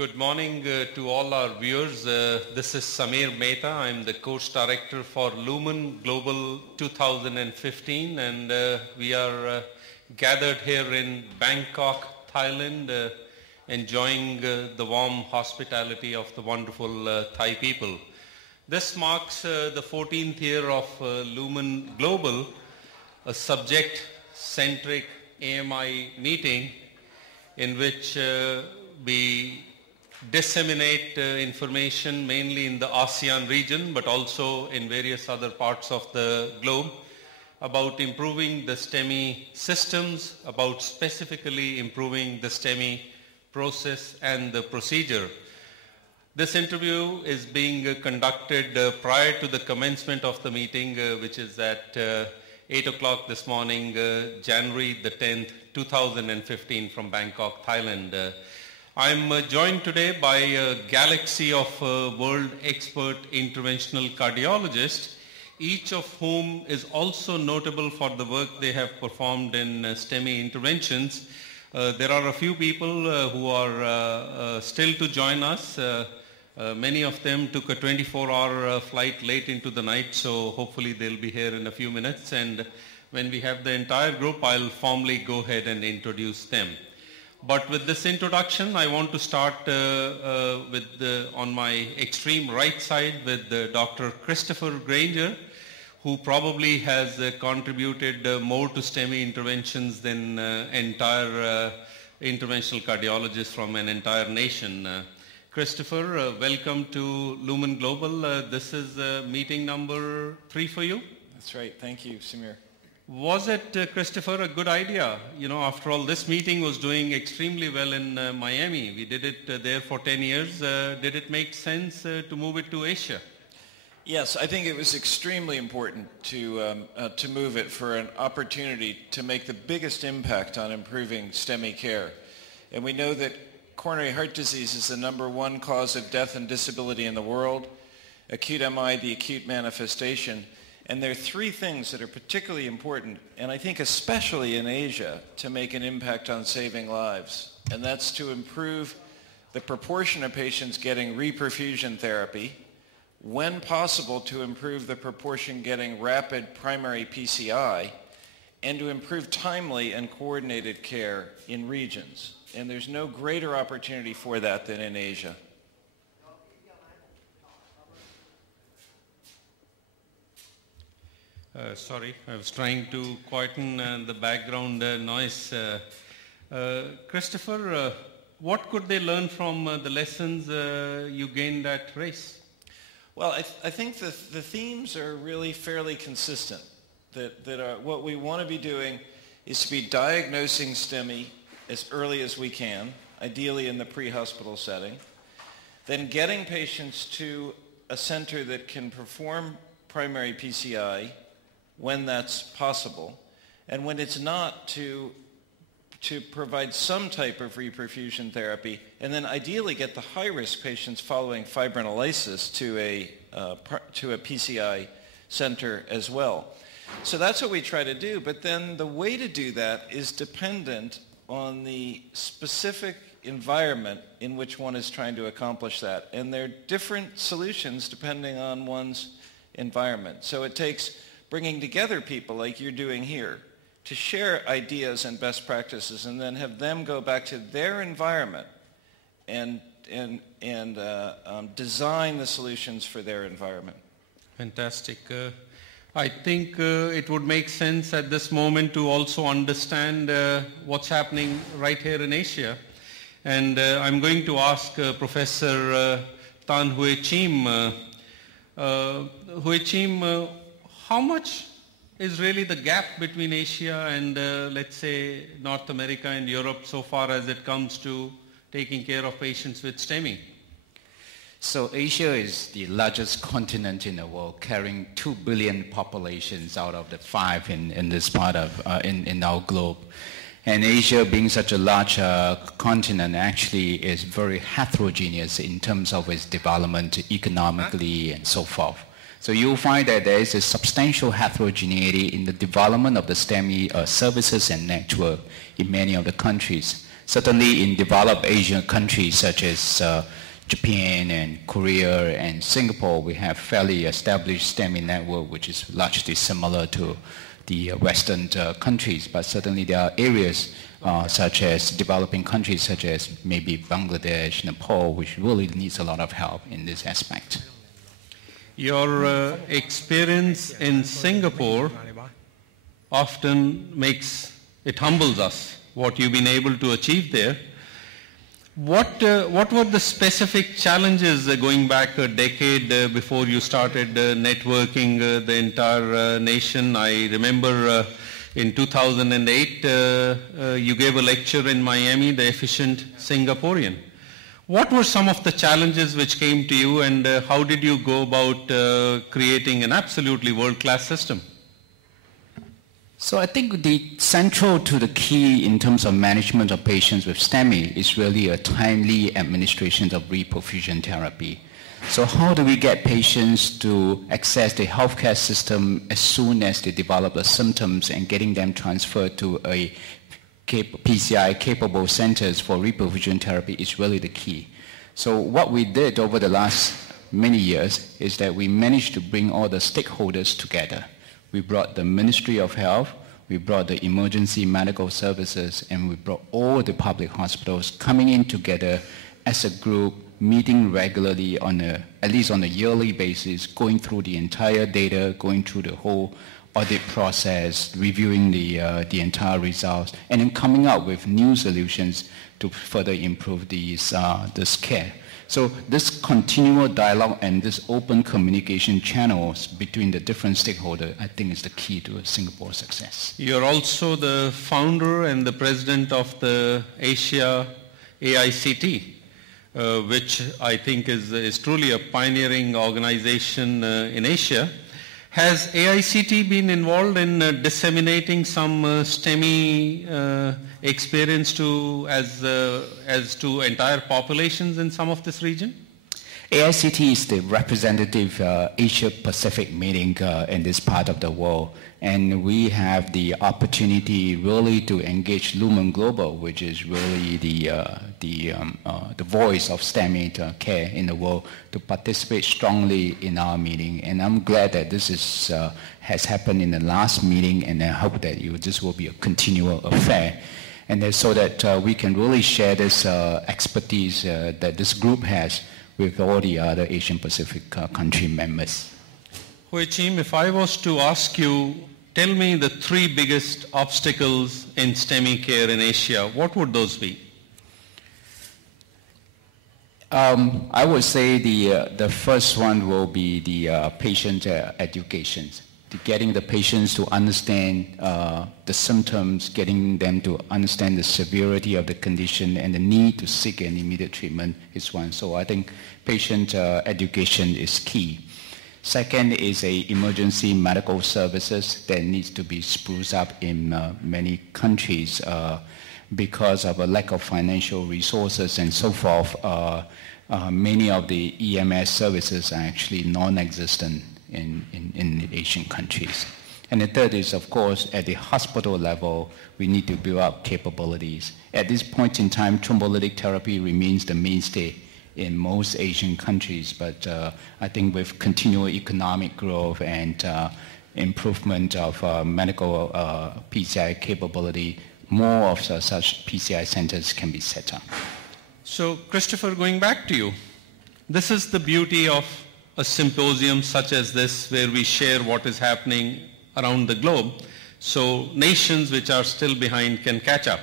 Good morning to all our viewers. This is Mehta. I'm the course director for Lumen Global 2015, and we are gathered here in Bangkok, Thailand, enjoying the warm hospitality of the wonderful Thai people. This marks the 14th year of Lumen Global, a subject-centric AMI meeting in which we disseminate information mainly in the ASEAN region, but also in various other parts of the globe about improving the STEMI systems, about specifically improving the STEMI process and the procedure. This interview is being conducted prior to the commencement of the meeting, which is at 8 o'clock this morning, January the 10th, 2015 from Bangkok, Thailand. I'm joined today by a galaxy of world expert interventional cardiologists, each of whom is also notable for the work they have performed in STEMI interventions. There are a few people who are still to join us. Many of them took a 24-hour flight late into the night, so hopefully they'll be here in a few minutes. And when we have the entire group, I'll formally go ahead and introduce them. But with this introduction, I want to start on my extreme right side with Dr. Christopher Granger, who probably has contributed more to STEMI interventions than entire interventional cardiologists from an entire nation. Christopher, welcome to Lumen Global. This is meeting number 3 for you. That's right. Thank you, Samir. Was it, Christopher, a good idea? You know, after all, this meeting was doing extremely well in Miami. We did it there for 10 years. Did it make sense to move it to Asia? Yes, I think it was extremely important to move it for an opportunity to make the biggest impact on improving STEMI care. And we know that coronary heart disease is the #1 cause of death and disability in the world, acute MI, the acute manifestation. And there are 3 things that are particularly important, and I think especially in Asia, to make an impact on saving lives. And that's to improve the proportion of patients getting reperfusion therapy, when possible to improve the proportion getting rapid primary PCI, and to improve timely and coordinated care in regions. And there's no greater opportunity for that than in Asia. Sorry, I was trying to quieten the background noise. Christopher, what could they learn from the lessons you gained at RACE? Well, I think the themes are really fairly consistent. What we want to be doing is to be diagnosing STEMI as early as we can, ideally in the pre-hospital setting, then getting patients to a center that can perform primary PCI when that's possible, and when it's not, to provide some type of reperfusion therapy, and then ideally get the high-risk patients following fibrinolysis to a PCI center as well. So that's what we try to do, but then the way to do that is dependent on the specific environment in which one is trying to accomplish that. And there are different solutions depending on one's environment. So it takes bringing together people like you're doing here to share ideas and best practices, and then have them go back to their environment and design the solutions for their environment. Fantastic. I think it would make sense at this moment to also understand what's happening right here in Asia. And I'm going to ask Professor Huay Cheem. Huay Cheem, how much is really the gap between Asia and, let's say, North America and Europe so far as it comes to taking care of patients with STEMI? So Asia is the largest continent in the world, carrying 2 billion populations out of the 5 in this part of, in our globe. And Asia, being such a large continent, actually is very heterogeneous in terms of its development economically and so forth. So you'll find that there is a substantial heterogeneity in the development of the STEMI services and network in many of the countries. Certainly in developed Asian countries such as Japan and Korea and Singapore, we have fairly established STEMI network, which is largely similar to the Western countries. But certainly there are areas such as developing countries such as maybe Bangladesh, Nepal, which really needs a lot of help in this aspect. Your experience in Singapore often humbles us, what you've been able to achieve there. What were the specific challenges going back a decade before you started networking the entire nation? I remember in 2008 you gave a lecture in Miami, The Efficient Singaporean. What were some of the challenges which came to you, and how did you go about creating an absolutely world-class system? So I think the central to the key in terms of management of patients with STEMI is really a timely administration of reperfusion therapy. So how do we get patients to access the healthcare system as soon as they develop the symptoms and getting them transferred to a PCI-capable centers for reperfusion therapy is really the key. So what we did over the last many years is that we managed to bring all the stakeholders together. We brought the Ministry of Health, we brought the emergency medical services, and we brought all the public hospitals coming in together as a group, meeting regularly at least on a yearly basis, going through the entire data, going through the whole audit process, reviewing the entire results, and then coming up with new solutions to further improve this care. So this continual dialogue and this open communication channels between the different stakeholders, I think, is the key to Singapore's success. You're also the founder and the president of the Asia AICT, which I think is truly a pioneering organization in Asia. Has AICT been involved in disseminating some STEMI experience as to entire populations in some of this region? AICT is the representative Asia-Pacific meeting in this part of the world, and we have the opportunity really to engage Lumen Global, which is really the voice of STEMI care in the world, to participate strongly in our meeting. And I'm glad that this has happened in the last meeting, and I hope that this will be a continual affair, and so that we can really share this expertise that this group has with all the other Asian Pacific country members. Cheem, if I was to ask you, tell me the 3 biggest obstacles in STEMI care in Asia, what would those be? I would say the first one will be the patient education. Getting the patients to understand the symptoms, getting them to understand the severity of the condition and the need to seek an immediate treatment is one. So I think patient education is key. Second is emergency medical services that needs to be spruced up in many countries because of a lack of financial resources and so forth. Many of the EMS services are actually non-existent in Asian countries. And the third is, of course, at the hospital level, we need to build up capabilities. At this point in time, thrombolytic therapy remains the mainstay in most Asian countries, but I think with continual economic growth and improvement of medical PCI capability, more of such PCI centers can be set up. So, Christopher, going back to you, this is the beauty of a symposium such as this, where we share what is happening around the globe, so nations which are still behind can catch up.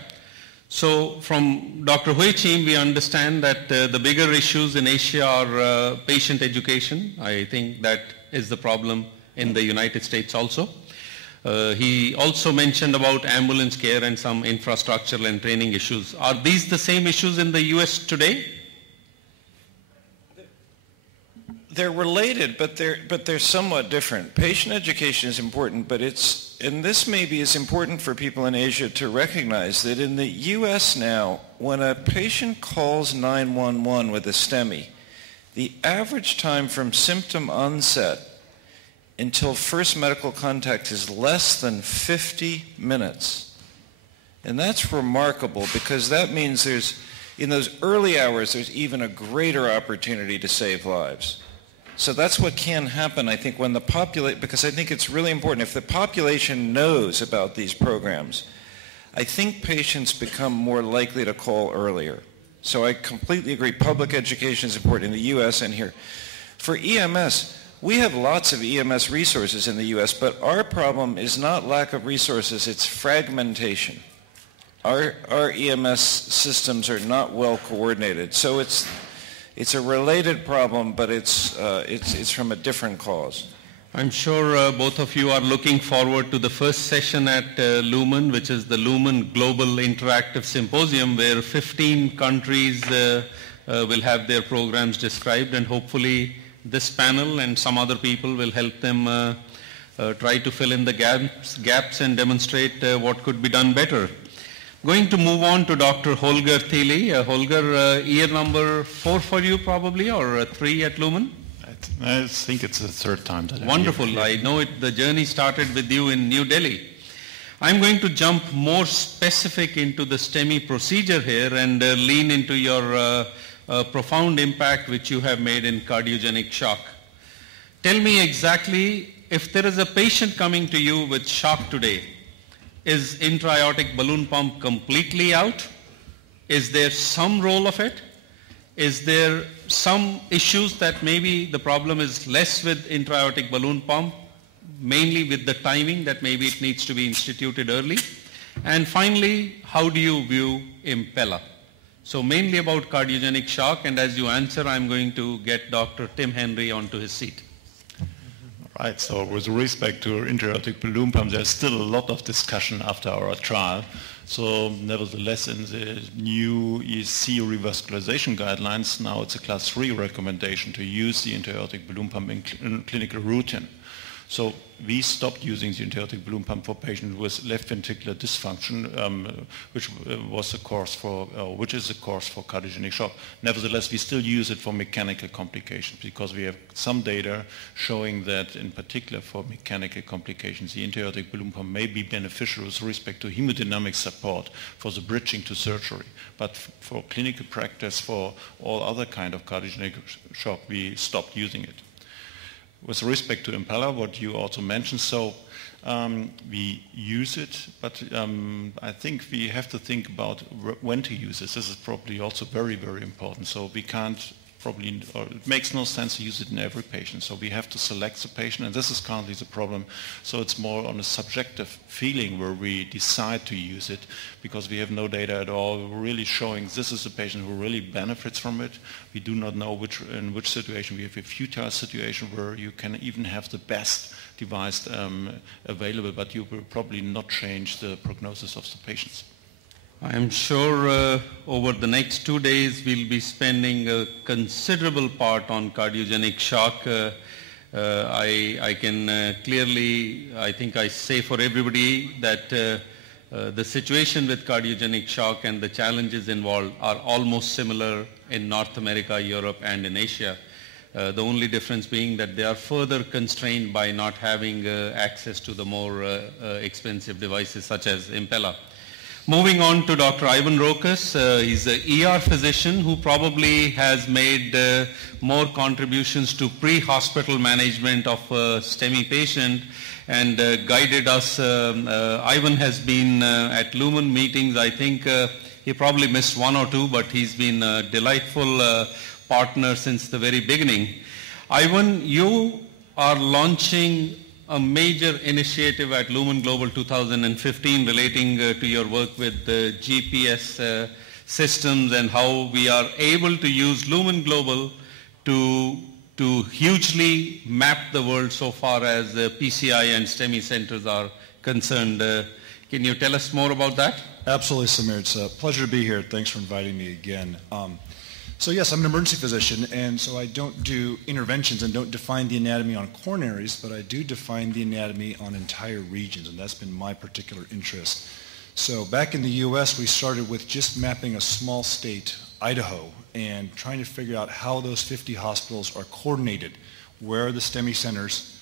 So from Dr. Cheem, we understand that the bigger issues in Asia are patient education. I think that is the problem in the United States also. He also mentioned about ambulance care and some infrastructural and training issues. Are these the same issues in the US today? They're related, but they're somewhat different. Patient education is important, but and this maybe is important for people in Asia to recognize that in the US now, when a patient calls 911 with a STEMI, the average time from symptom onset until first medical contact is less than 50 minutes. And that's remarkable because that means in those early hours, there's even a greater opportunity to save lives. So that's what can happen, I think, when the population, because I think it's really important. If the population knows about these programs, I think patients become more likely to call earlier. So I completely agree. Public education is important in the U.S. and here. For EMS, we have lots of EMS resources in the U.S., but our problem is not lack of resources, it's fragmentation. Our EMS systems are not well coordinated. So it's a related problem, but it's from a different cause. I'm sure both of you are looking forward to the first session at Lumen, which is the Lumen Global Interactive Symposium, where 15 countries will have their programs described, and hopefully this panel and some other people will help them try to fill in the gaps and demonstrate what could be done better. Going to move on to Dr. Holger Thiele. Holger, year number 4 for you probably, or 3 at Lumen? I think it's the 3rd time that Wonderful. I'm here. I know the journey started with you in New Delhi. I'm going to jump more specific into the STEMI procedure here and lean into your profound impact which you have made in cardiogenic shock. Tell me exactly, if there is a patient coming to you with shock today, is intra-aortic balloon pump completely out? Is there some role of it? Is there some issues that maybe the problem is less with intra-aortic balloon pump, mainly with the timing that maybe it needs to be instituted early? And finally, how do you view Impella? So mainly about cardiogenic shock, and as you answer, I'm going to get Dr. Tim Henry onto his seat. Right, so with respect to intra-aortic balloon pump, there's still a lot of discussion after our trial. So nevertheless, in the new ESC revascularization guidelines, now it's a class 3 recommendation to use the intra-aortic balloon pump in clinical routine. So we stopped using the intra-aortic balloon pump for patients with left ventricular dysfunction, which is a cause for cardiogenic shock. Nevertheless, we still use it for mechanical complications because we have some data showing that, in particular for mechanical complications, the intra-aortic balloon pump may be beneficial with respect to hemodynamic support for the bridging to surgery. But for clinical practice, for all other kind of cardiogenic shock, we stopped using it. With respect to Impella, what you also mentioned, so we use it, but I think we have to think about when to use this. This is probably also very, very important. So we can't it makes no sense to use it in every patient. So we have to select the patient, and this is currently the problem. So it's more on a subjective feeling where we decide to use it because we have no data at all really showing this is a patient who really benefits from it. We do not know in which situation. We have a futile situation where you can even have the best device available, but you will probably not change the prognosis of the patients. I am sure over the next 2 days we'll be spending a considerable part on cardiogenic shock. I can clearly, I think I say for everybody that the situation with cardiogenic shock and the challenges involved are almost similar in North America, Europe, and in Asia. The only difference being that they are further constrained by not having access to the more expensive devices such as Impella. Moving on to Dr. Ivan Rokos, he's an ER physician who probably has made more contributions to pre-hospital management of a STEMI patient and guided us. Ivan has been at Lumen meetings. I think he probably missed 1 or 2, but he's been a delightful partner since the very beginning. Ivan, you are launching a major initiative at Lumen Global 2015 relating to your work with the GPS systems and how we are able to use Lumen Global to hugely map the world so far as PCI and STEMI centers are concerned. Can you tell us more about that? Absolutely, Samir. It's a pleasure to be here. Thanks for inviting me again. So yes, I'm an emergency physician, and so I don't do interventions and don't define the anatomy on coronaries, but I do define the anatomy on entire regions, and that's been my particular interest. So back in the U.S., we started with just mapping a small state, Idaho, and trying to figure out how those 50 hospitals are coordinated. Where are the STEMI centers?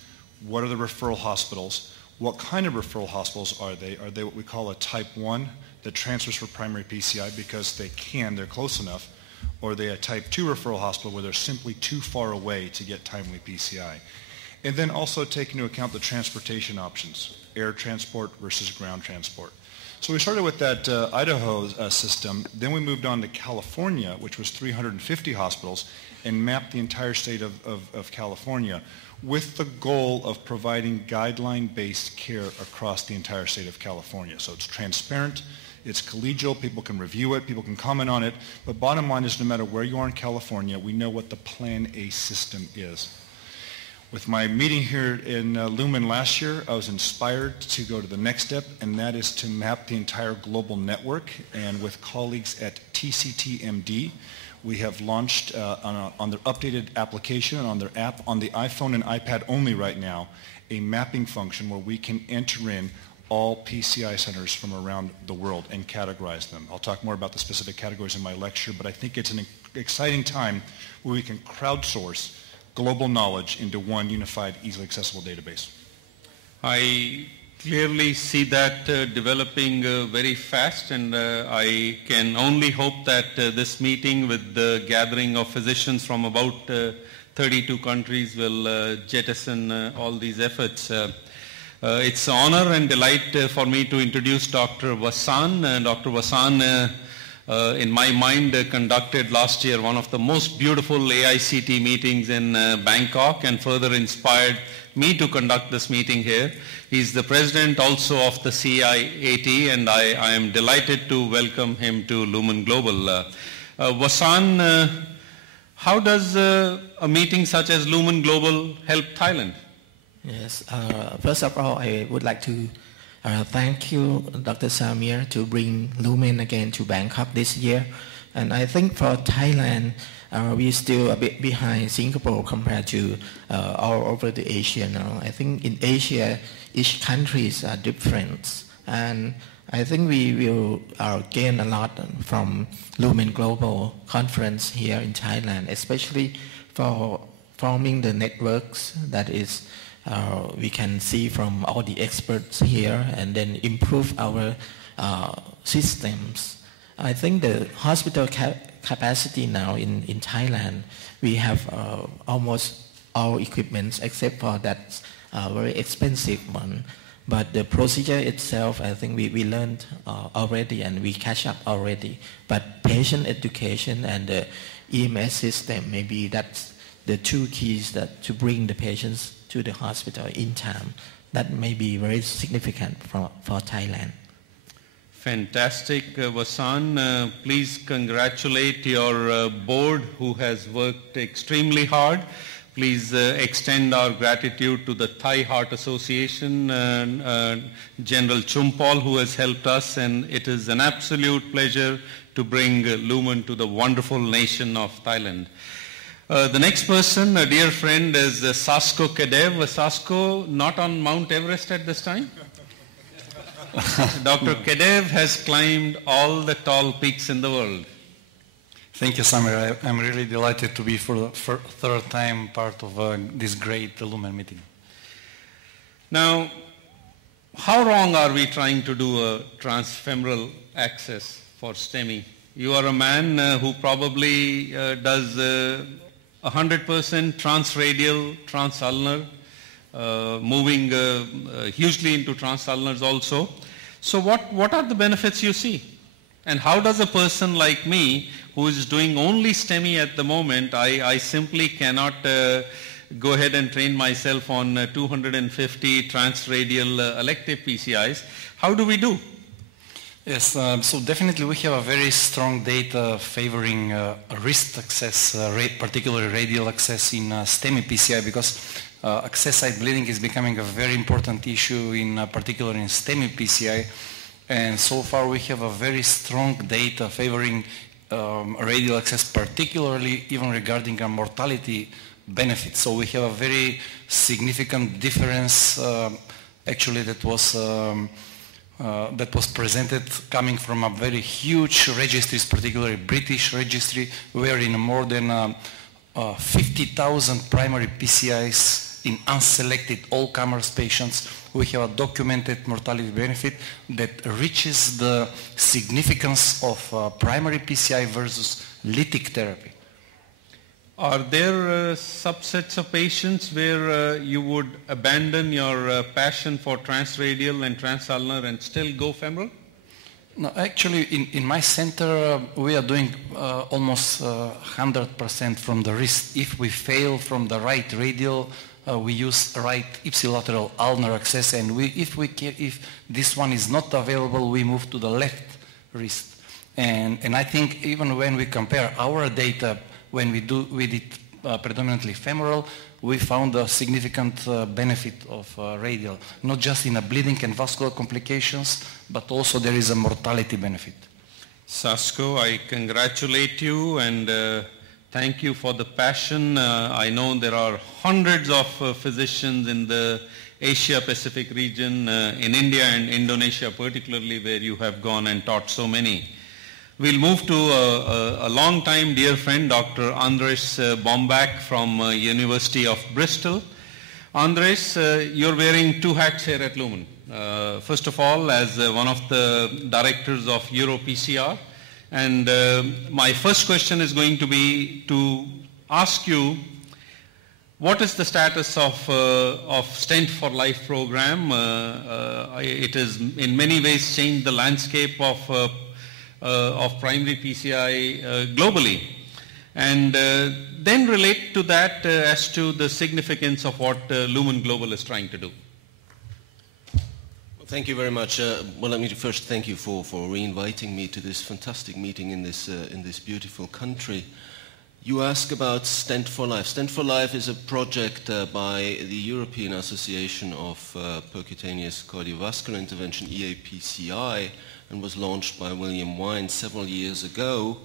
What are the referral hospitals? What kind of referral hospitals are they? Are they what we call a type 1 that transfers for primary PCI because they're close enough? Or are they a type 2 referral hospital where they're simply too far away to get timely PCI? And then also take into account the transportation options, air transport versus ground transport. So we started with that Idaho system, then we moved on to California, which was 350 hospitals, and mapped the entire state of California with the goal of providing guideline-based care across the entire state of California. So it's transparent, it's collegial, people can review it, people can comment on it, but bottom line is no matter where you are in California, we know what the Plan A system is. With my meeting here in Lumen last year, I was inspired to go to the next step, and that is to map the entire global network. And with colleagues at TCTMD, we have launched on their updated application and on their app on the iPhone and iPad only right now, a mapping function where we can enter in all PCI centers from around the world and categorize them. I'll talk more about the specific categories in my lecture, but I think it's an exciting time where we can crowdsource global knowledge into one unified, easily accessible database. I clearly see that developing very fast, and I can only hope that this meeting with the gathering of physicians from about 32 countries will jettison all these efforts. It's an honor and delight for me to introduce Dr. Wasan. Dr. Wasan, in my mind, conducted last year one of the most beautiful AICT meetings in Bangkok and further inspired me to conduct this meeting here. He's the president also of the CIAT, and I am delighted to welcome him to Lumen Global. Wasan, how does a meeting such as Lumen Global help Thailand? Yes, first of all, I would like to thank you, Dr. Samir, to bring Lumen again to Bangkok this year. And I think for Thailand, we're still a bit behind Singapore compared to all over the Asia now. I think in Asia, each countries are different. And I think we will gain a lot from Lumen Global Conference here in Thailand, especially for forming the networks that is we can see from all the experts here and then improve our systems. I think the hospital capacity now in Thailand, we have almost all equipment except for that very expensive one. But the procedure itself, I think we learned already and we catch up already. But patient education and the EMS system, maybe that's the two keys that to bring the patients to the hospital in time. That may be very significant for Thailand. Fantastic, Wasan. Please congratulate your board who has worked extremely hard. Please extend our gratitude to the Thai Heart Association, General Chumpal, who has helped us, and it is an absolute pleasure to bring Lumen to the wonderful nation of Thailand. The next person, a dear friend, is Sasko Kedev. Sasko, not on Mount Everest at this time? Dr. Kedev has climbed all the tall peaks in the world. Thank you, Samir. I'm really delighted to be for the third time part of this great Lumen meeting. Now, how long are we trying to do a transfemoral access for STEMI? You are a man who probably does 100% transradial, transulnar, moving hugely into transulnars also. So what are the benefits you see? And how does a person like me, who is doing only STEMI at the moment, I simply cannot go ahead and train myself on 250 transradial elective PCIs. How do we do? Yes, so definitely we have a very strong data favoring wrist access, particularly radial access in STEMI PCI, because access site bleeding is becoming a very important issue, in particular in STEMI PCI. And so far we have a very strong data favoring radial access, particularly even regarding our mortality benefits. So we have a very significant difference actually that was presented coming from a very huge registries, particularly British registry, where in more than 50,000 primary PCIs in unselected all-comers patients, we have a documented mortality benefit that reaches the significance of primary PCI versus lytic therapy. Are there subsets of patients where you would abandon your passion for transradial and transulnar and still go femoral? No, actually, in my center, we are doing almost 100% from the wrist. If we fail from the right radial, we use right ipsilateral ulnar access, and if this one is not available, we move to the left wrist. And I think even when we compare our data, when we did predominantly femoral, we found a significant benefit of radial, not just in a bleeding and vascular complications, but also there is a mortality benefit. Sasko, I congratulate you and thank you for the passion. I know there are hundreds of physicians in the Asia-Pacific region, in India and Indonesia particularly, where you have gone and taught so many. We'll move to a long-time dear friend, Dr. Andreas Baumbach from University of Bristol. Andreas, you're wearing two hats here at Lumen. First of all, as one of the directors of EuroPCR. And my first question is going to be to ask you, what is the status of Stent for Life program? It has in many ways changed the landscape of primary PCI globally. And then relate to that as to the significance of what Lumen Global is trying to do. Well, thank you very much. Well, let me first thank you for re-inviting me to this fantastic meeting in this beautiful country. You ask about Stent for Life. Stent for Life is a project by the European Association of Percutaneous Cardiovascular Intervention, EAPCI, and was launched by William Wine several years ago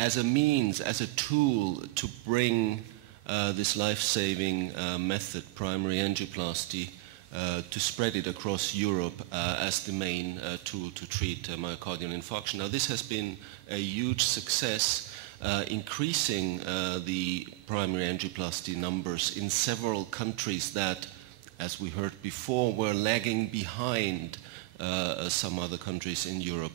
as a means, as a tool to bring this life-saving method, primary angioplasty, to spread it across Europe as the main tool to treat myocardial infarction. Now, this has been a huge success, increasing the primary angioplasty numbers in several countries that, as we heard before, were lagging behind some other countries in Europe.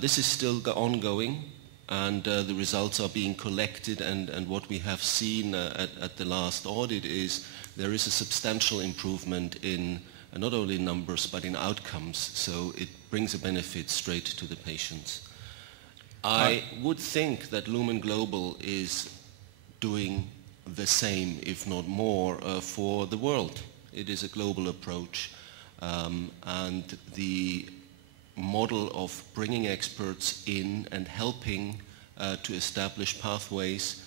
This is still ongoing, and the results are being collected, and what we have seen at the last audit is there is a substantial improvement in not only numbers but in outcomes, so it brings a benefit straight to the patients. I would think that Lumen Global is doing the same, if not more, for the world. It is a global approach. And the model of bringing experts in and helping to establish pathways,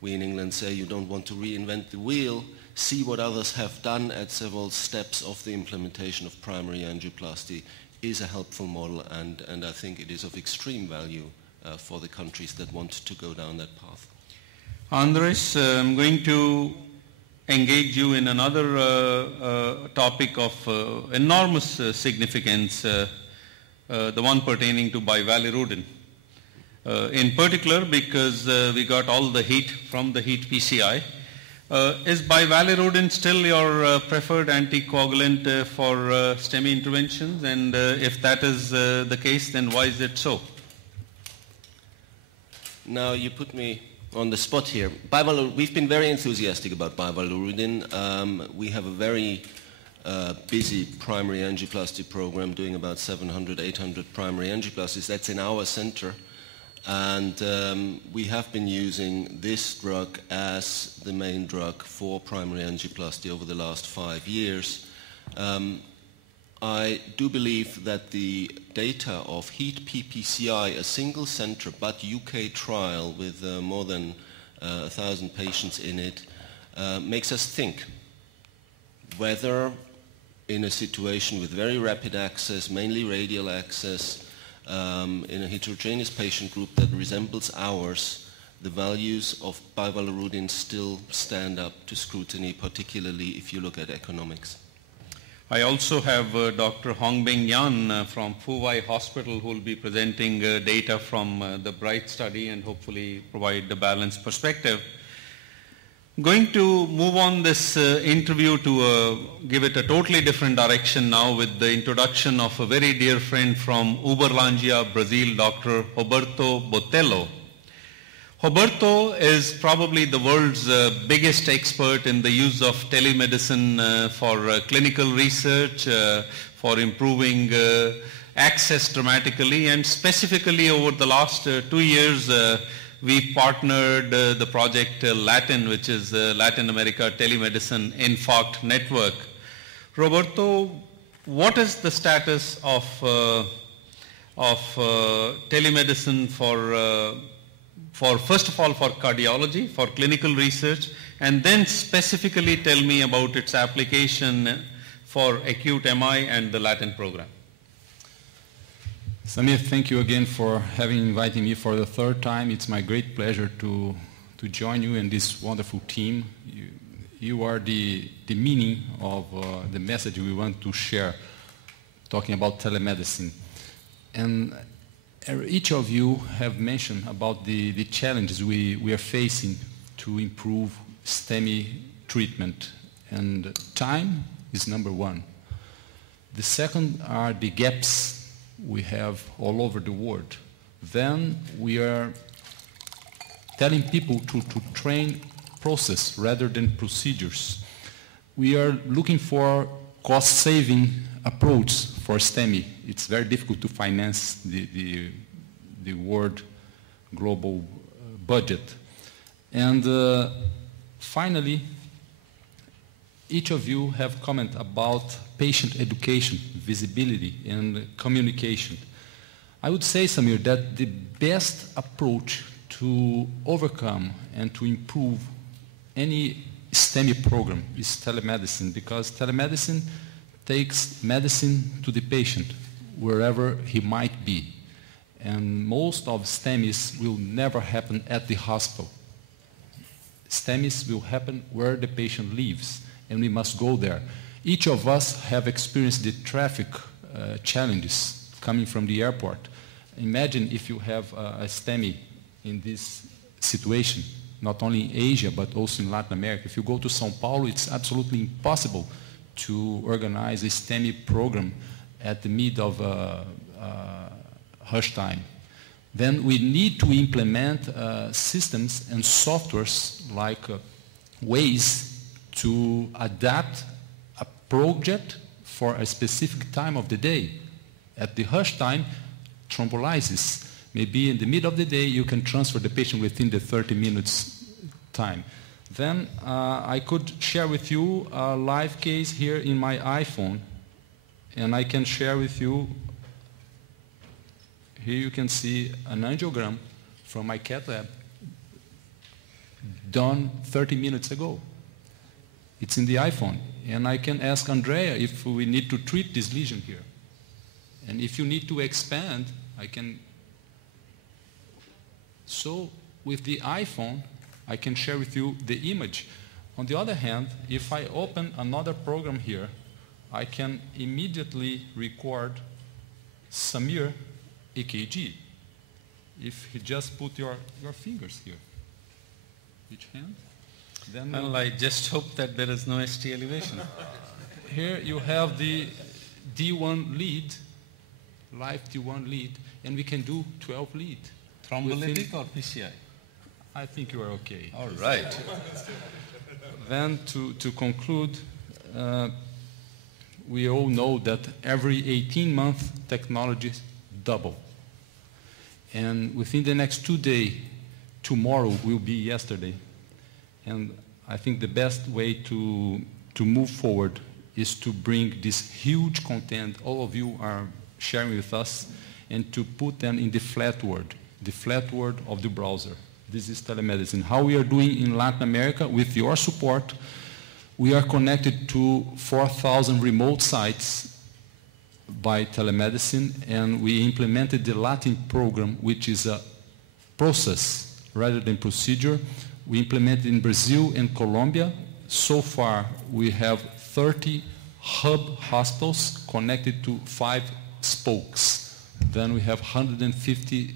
we in England say you don't want to reinvent the wheel, see what others have done at several steps of the implementation of primary angioplasty is a helpful model, and I think it is of extreme value for the countries that want to go down that path. Andres, I'm going to engage you in another topic of enormous significance, the one pertaining to bivalirudin. In particular, because we got all the heat from the heat PCI. Is bivalirudin still your preferred anticoagulant for STEMI interventions? And if that is the case, then why is it so? Now you put me on the spot here. We've been very enthusiastic about bivalirudin. We have a very busy primary angioplasty program doing about 700, 800 primary angioplasties. That's in our center. And we have been using this drug as the main drug for primary angioplasty over the last 5 years. I do believe that the data of HEAT PPCI, a single center but UK trial with more than 1,000 patients in it, makes us think whether in a situation with very rapid access, mainly radial access, in a heterogeneous patient group that resembles ours, the values of bivalirudin still stand up to scrutiny, particularly if you look at economics. I also have Dr. Hongbing Yan from Huay Hospital who will be presenting data from the BRIGHT study and hopefully provide the balanced perspective. Going to move on this interview to give it a totally different direction now with the introduction of a very dear friend from Uberlândia, Brazil, Dr. Roberto Botelho. Roberto is probably the world's biggest expert in the use of telemedicine for clinical research, for improving access dramatically, and specifically over the last 2 years we partnered the project Latin, which is Latin America Telemedicine Infarct Network. Roberto, what is the status of telemedicine for first of all for cardiology, for clinical research, and then specifically tell me about its application for acute MI and the Latin program? Samir, thank you again for inviting me for the third time. It's my great pleasure to join you in this wonderful team. You are the meaning of the message we want to share, talking about telemedicine. And each of you have mentioned about the challenges we are facing to improve STEMI treatment. And time is number one. The second are the gaps we have all over the world. Then we are telling people to train process rather than procedures. We are looking for cost-saving approach for STEMI. It's very difficult to finance the world global budget. And finally, each of you have commented about patient education, visibility, and communication. I would say, Samir, that the best approach to overcome and to improve any STEMI program is telemedicine, because telemedicine takes medicine to the patient wherever he might be. And most of STEMIs will never happen at the hospital. STEMIs will happen where the patient lives, and we must go there. Each of us have experienced the traffic challenges coming from the airport. Imagine if you have a STEMI in this situation, not only in Asia, but also in Latin America. If you go to São Paulo, it's absolutely impossible to organize a STEMI program at the mid of hush time. Then we need to implement systems and softwares like ways to adapt a project for a specific time of the day. At the hush time, thrombolysis. Maybe in the middle of the day, you can transfer the patient within the 30 minutes time. Then I could share with you a live case here in my iPhone, and I can share with you. Here you can see an angiogram from my cath lab done 30 minutes ago. It's in the iPhone. And I can ask Andrea if we need to treat this lesion here. And if you need to expand, I can. So with the iPhone, I can share with you the image. On the other hand, if I open another program here, I can immediately record Samir EKG. If you just put your fingers here, each hand, then well, I just hope that there is no ST elevation. Here you have the D1 lead, live D1 lead, and we can do 12 lead. Thrombolytic or PCI? I think you are okay. All right. Then to conclude, we all know that every 18 months technologies double. And within the next 2 days, tomorrow will be yesterday. And I think the best way to move forward is to bring this huge content all of you are sharing with us and to put them in the flat world of the browser. This is telemedicine. How we are doing in Latin America with your support, we are connected to 4,000 remote sites by telemedicine, and we implemented the Latin program, which is a process rather than procedure. We implemented in Brazil and Colombia. So far, we have 30 hub hospitals connected to 5 spokes. Then we have 150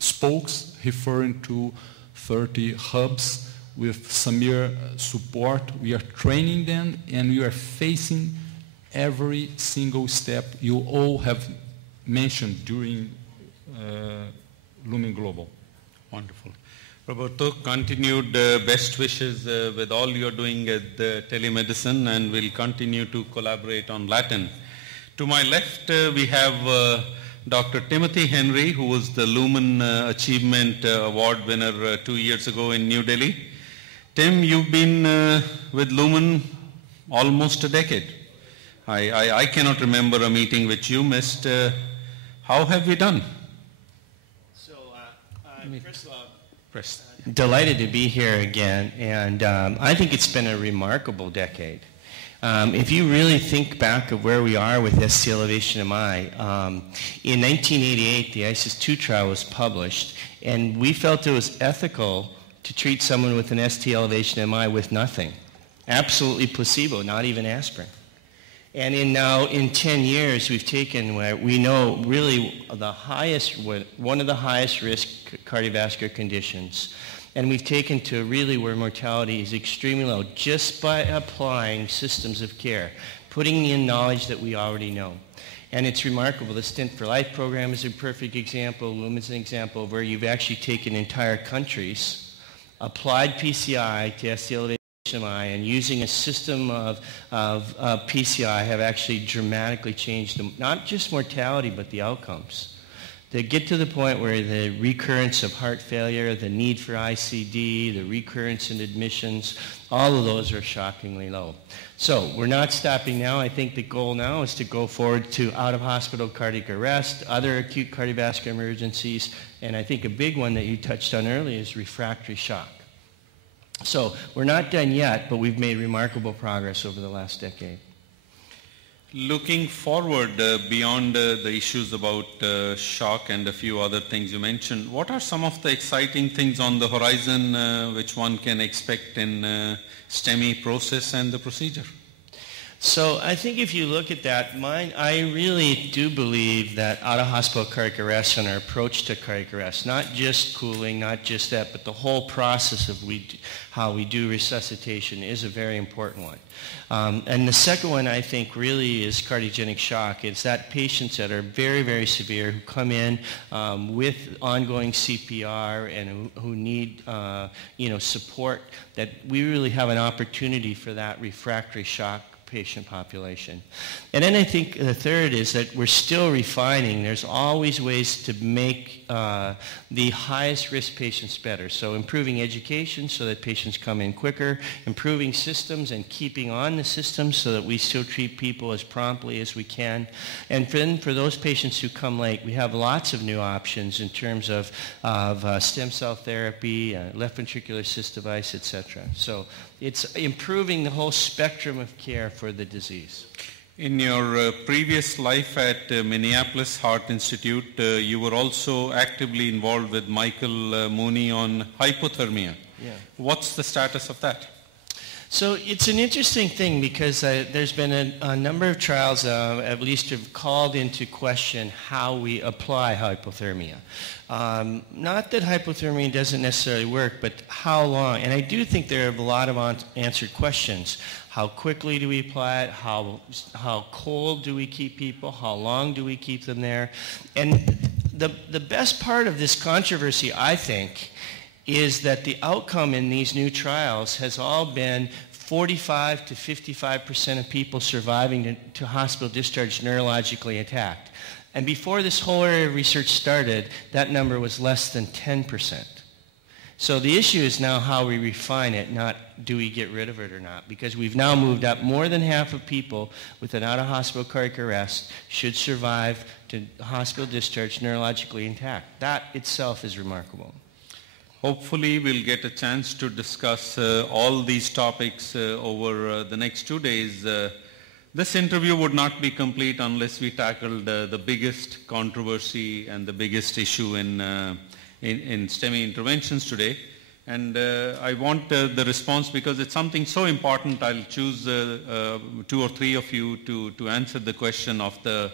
spokes referring to 30 hubs with Samir support, we are training them, and we are facing every single step you all have mentioned during Lumen Global. Wonderful. Roberto, continued best wishes with all you're doing at telemedicine, and we'll continue to collaborate on Latin. To my left, we have Dr. Timothy Henry, who was the Lumen Achievement Award winner 2 years ago in New Delhi. Tim, you've been with Lumen almost a decade. I cannot remember a meeting which you missed. How have we done? So, first of all, delighted to be here again, and I think it's been a remarkable decade. If you really think back of where we are with ST elevation MI, in 1988 the ISIS-2 trial was published, and we felt it was ethical to treat someone with an ST elevation MI with nothing. Absolutely placebo, not even aspirin. And in 10 years, we've taken what we know really one of the highest risk cardiovascular conditions, and we've taken to really where mortality is extremely low just by applying systems of care, putting in knowledge that we already know. And it's remarkable. The Stint for Life program is a perfect example. Lumen's an example of where you've actually taken entire countries, applied PCI to ST elevation MI, and using a system of PCI have actually dramatically changed not just mortality but the outcomes. They get to the point where the recurrence of heart failure, the need for ICD, the recurrence in admissions, all of those are shockingly low. So we're not stopping now. I think the goal now is to go forward to out-of-hospital cardiac arrest, other acute cardiovascular emergencies, and I think a big one that you touched on earlier is refractory shock. So we're not done yet, but we've made remarkable progress over the last decade. Looking forward beyond the issues about shock and a few other things you mentioned, what are some of the exciting things on the horizon which one can expect in STEMI process and the procedure? So I think if you look at that, I really do believe that out-of-hospital cardiac arrest and our approach to cardiac arrest, not just cooling, not just that, but the whole process of how we do resuscitation is a very important one. And the second one I think really is cardiogenic shock. It's that patients that are very, very severe who come in with ongoing CPR and who need support, that we really have an opportunity for that refractory shock patient population. And then I think the third is that we're still refining. There's always ways to make the highest risk patients better. So improving education so that patients come in quicker, improving systems and keeping on the systems so that we still treat people as promptly as we can. And then for those patients who come late, we have lots of new options in terms of stem cell therapy, left ventricular assist device, etc. So it's improving the whole spectrum of care for the disease. In your previous life at Minneapolis Heart Institute, you were also actively involved with Michael Mooney on hypothermia. Yeah. What's the status of that? So it's an interesting thing because there's been a number of trials at least have called into question how we apply hypothermia. Not that hypothermia doesn't necessarily work, but how long. And I do think there are a lot of unanswered questions. How quickly do we apply it? How cold do we keep people? How long do we keep them there? And the best part of this controversy, I think, is that the outcome in these new trials has all been 45 to 55% of people surviving to hospital discharge neurologically intact. And before this whole area of research started, that number was less than 10%. So the issue is now how we refine it, not do we get rid of it or not, because we've now moved up more than half of people with an out-of-hospital cardiac arrest should survive to hospital discharge neurologically intact. That itself is remarkable. Hopefully we'll get a chance to discuss all these topics over the next 2 days. This interview would not be complete unless we tackled the biggest controversy and the biggest issue in STEMI interventions today. And I want the response because it's something so important. I'll choose 2 or 3 of you to answer the question of the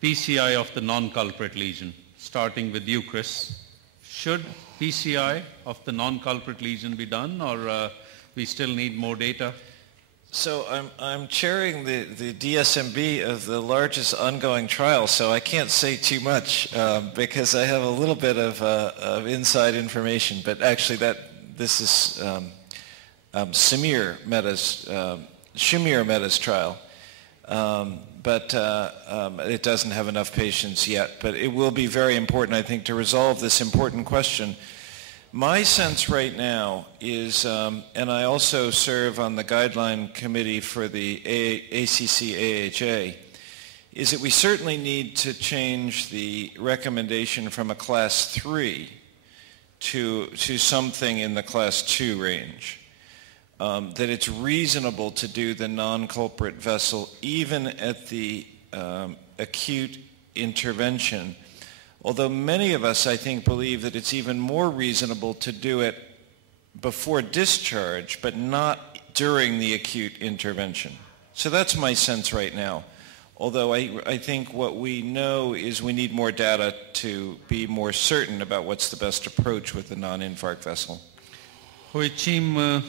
PCI of the non-culprit lesion, starting with you, Chris. Should PCI of the non-culprit lesion be done, or we still need more data? So I'm chairing the DSMB of the largest ongoing trial, so I can't say too much because I have a little bit of inside information. But actually, this is Shumir Mehta's trial, but it doesn't have enough patients yet. But it will be very important, I think, to resolve this important question. My sense right now is, and I also serve on the guideline committee for the ACC-AHA, is that we certainly need to change the recommendation from a class 3 to something in the class 2 range. That it's reasonable to do the non-culprit vessel even at the acute intervention. Although many of us, I think, believe that it's even more reasonable to do it before discharge, but not during the acute intervention. So that's my sense right now. Although I think what we know is we need more data to be more certain about what's the best approach with the non-infarct vessel. Cheem,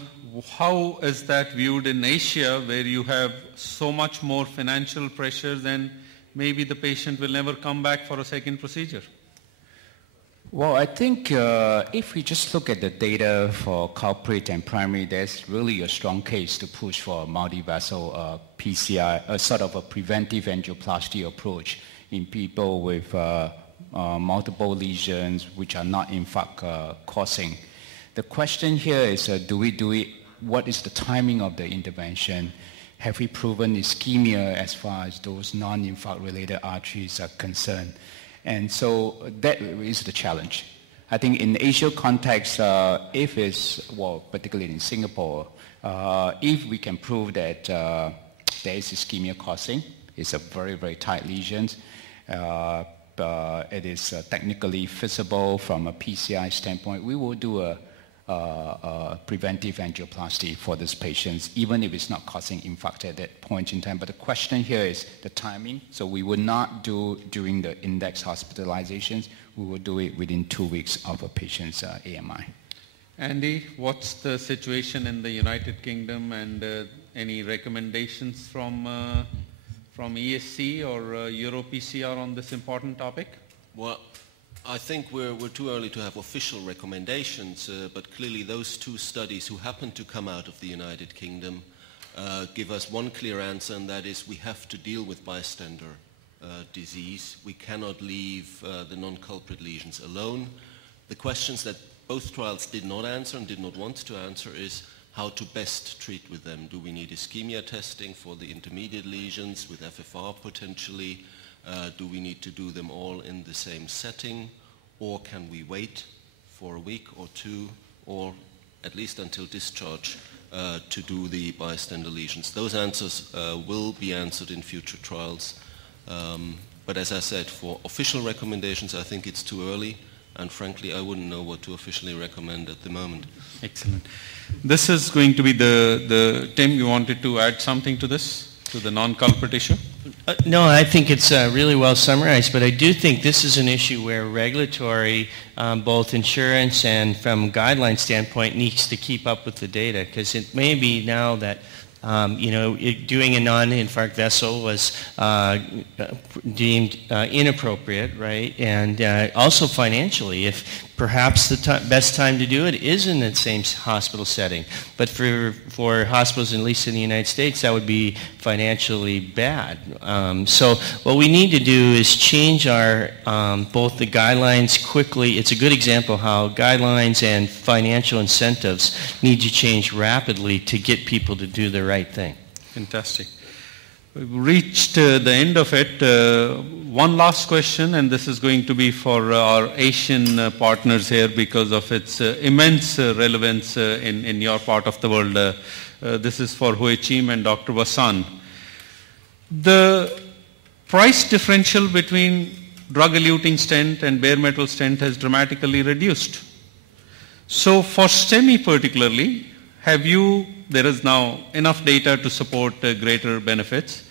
how is that viewed in Asia, where you have so much more financial pressure than maybe the patient will never come back for a second procedure? Well, I think if we just look at the data for culprit and primary, there's really a strong case to push for a multi-vessel PCI, a sort of a preventive angioplasty approach in people with multiple lesions which are not infarct causing. The question here is, what is the timing of the intervention? Have we proven ischemia as far as those non-infarct related arteries are concerned? And so that is the challenge. I think in the Asia context, if it's, well, particularly in Singapore, if we can prove that there is ischemia causing, it's a very, very tight lesion, it is technically feasible from a PCI standpoint, we will do a preventive angioplasty for these patients, even if it's not causing infarct at that point in time. But the question here is the timing. So we will not do during the index hospitalizations. We will do it within 2 weeks of a patient's AMI. Andy, what's the situation in the United Kingdom, and any recommendations from ESC or EuroPCR on this important topic? Well, I think we're too early to have official recommendations, but clearly those two studies who happen to come out of the United Kingdom give us one clear answer, and that is we have to deal with bystander disease. We cannot leave the non-culprit lesions alone. The questions that both trials did not answer and did not want to answer is how to best treat with them. Do we need ischemia testing for the intermediate lesions with FFR potentially? Do we need to do them all in the same setting, or can we wait for a week or two, or at least until discharge, to do the bystander lesions? Those answers will be answered in future trials. But as I said, for official recommendations, I think it's too early, and frankly, I wouldn't know what to officially recommend at the moment. Excellent. This is going to be Tim, you wanted to add something to this, to the non-culprit issue? No, I think it's really well summarized, but I do think this is an issue where regulatory, both insurance and from guideline standpoint, needs to keep up with the data, because it may be now that doing a non-infarct vessel was deemed inappropriate, right? And also financially, if perhaps the best time to do it is in the same hospital setting. But for hospitals, at least in the United States, that would be financially bad. So what we need to do is change our both the guidelines quickly. It's a good example how guidelines and financial incentives need to change rapidly to get people to do the right thing. Fantastic. We've reached the end of it. One last question, and this is going to be for our Asian partners here because of its immense relevance in your part of the world. This is for Huay Cheem and Dr. Wasan. The price differential between drug-eluting stent and bare metal stent has dramatically reduced. So for STEMI particularly, there is now enough data to support greater benefits,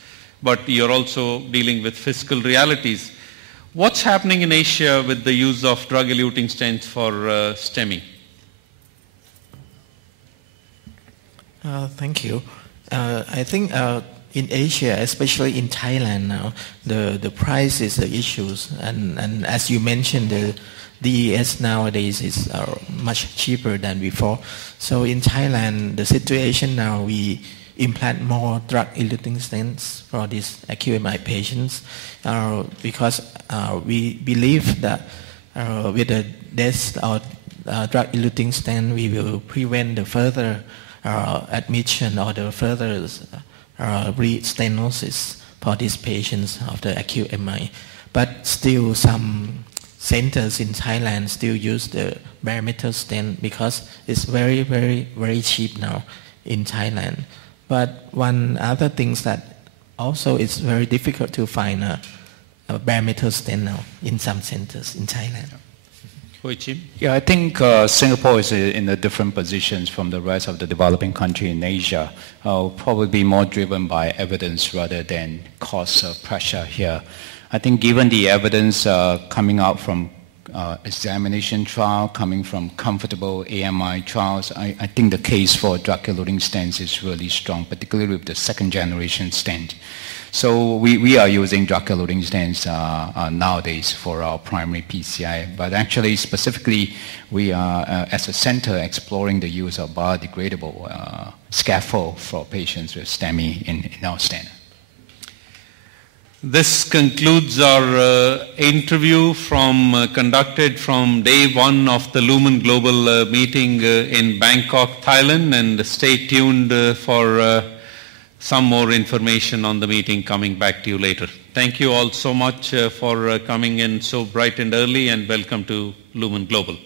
but you're also dealing with fiscal realities. What's happening in Asia with the use of drug-eluting stents for STEMI? Thank you. I think in Asia, especially in Thailand now, the price is the issues. And as you mentioned, the DES nowadays is much cheaper than before. So in Thailand, the situation now, we implant more drug-eluting stents for these acute MI patients because we believe that with the DES or drug-eluting stent, we will prevent the further admission or the further re-stenosis for these patients of the acute MI. But still some centers in Thailand still use the bare metal stent because it's very, very, very cheap now in Thailand. But one other thing is that also it's very difficult to find a bare metal stent now in some centers in Thailand. Cheem? Yeah, I think Singapore is in a different positions from the rest of the developing country in Asia. Probably more driven by evidence rather than cost pressure here. I think given the evidence coming out from examination trial, coming from comfortable AMI trials, I think the case for drug-eluting stents is really strong, particularly with the second generation stent. So we are using drug-eluting stents nowadays for our primary PCI, but actually specifically we are as a center exploring the use of biodegradable scaffold for patients with STEMI in our stent. This concludes our interview conducted from day one of the Lumen Global meeting in Bangkok, Thailand, and stay tuned for some more information on the meeting coming back to you later. Thank you all so much for coming in so bright and early, and welcome to Lumen Global.